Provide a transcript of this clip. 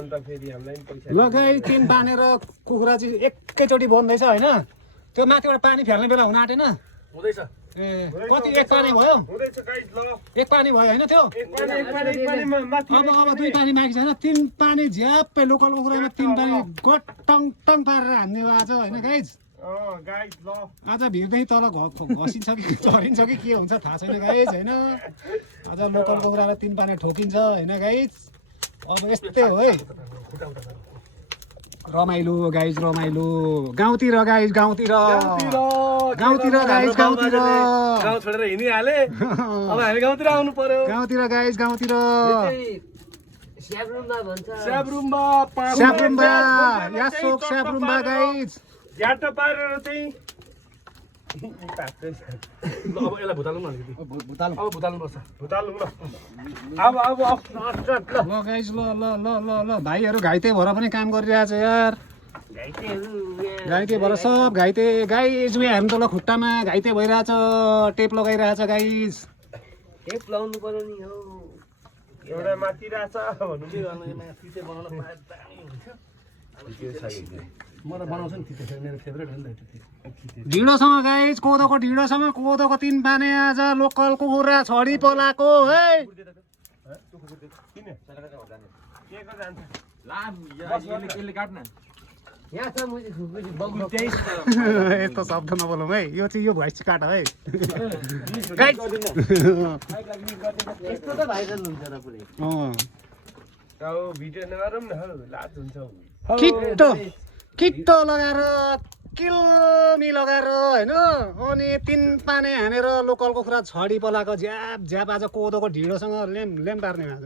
ल गाइस तीन बानेर कुखुरा चाहिँ एकैचोटि बन्दैछ हैन त्यो माथिबाट पानी फ्याल्ने बेला हुन आँटेन हुँदैछ ए कति एक पानी भयो हुँदैछ गाइस ल एक पानी भयो हैन त्यो एक पानीमा माथि अब दुई पानी बाँकी छैन तीन पानी झ्याप्पै लोकल कुखुरामा तीन पानी गटङ टङ पारेर हान्ने आज हैन गाइस गाइस ल आज भिर्दै तल घसिन्छ कि चढिन्छ कि के हुन्छ थाहा छैन गाइस हैन आज लोकल कुखुरालाई तीन पानी ठोकिन्छ हैन गाइस अब यस्तै हो है रमाइलो गाइस रमाइलो गाउँतिर गाइस गाउँतिर गाइस गाउँतिर गाउँ छोडेर हिँडिहाले अब हामी गाउँतिर आउनु पर्यो गाउँतिर गाइस गाउँतिर स्याब्रुम्बा यासोक स्याब्रुम्बा गाइस झ्याट पारेर चाहिँ ल अब यसलाई भुतालौँ न अलिकति अब भुताल्नुपर्छ भुतालौँ ल अब ल गाइस ल ल ल ल ल भाइहरू घाइते भएर पनि काम गरिरहेछ यार घाइते भएर सब घाइते गाइस उयो हेर्नु त ल खुट्टामा घाइते भइरहेछ टेप लगाइरहेछ गाइस टेप लाउनु पर्यो नि हो एउटा माथि रहेछ भन्नु के गर्ने पिते बनाउन पाए दामी हुन्छ म त बनाउँछु नि तिते मेरो फेभरेट हो नि त ढिँडोसँग गाइस कोदोको ढिँडोसँग कोदोको तीन पाने आज लोकल कुखुरा छडी पलाको है यस्तो शब्द नबोलौँ है यो चाहिँ यो भोइस काट है यस्तो त भाइरल हुन्छ र पुरै भिडियो नगरौँ न लाज हुन्छ किट्टो लगाएर किल्मी लगाएर होइन अनि तीन पाने हानेर लोकल कुखुरा छडी पलाएको झ्याप झ्याप आज कोदोको ढिँडोसँग लेम पार्ने आज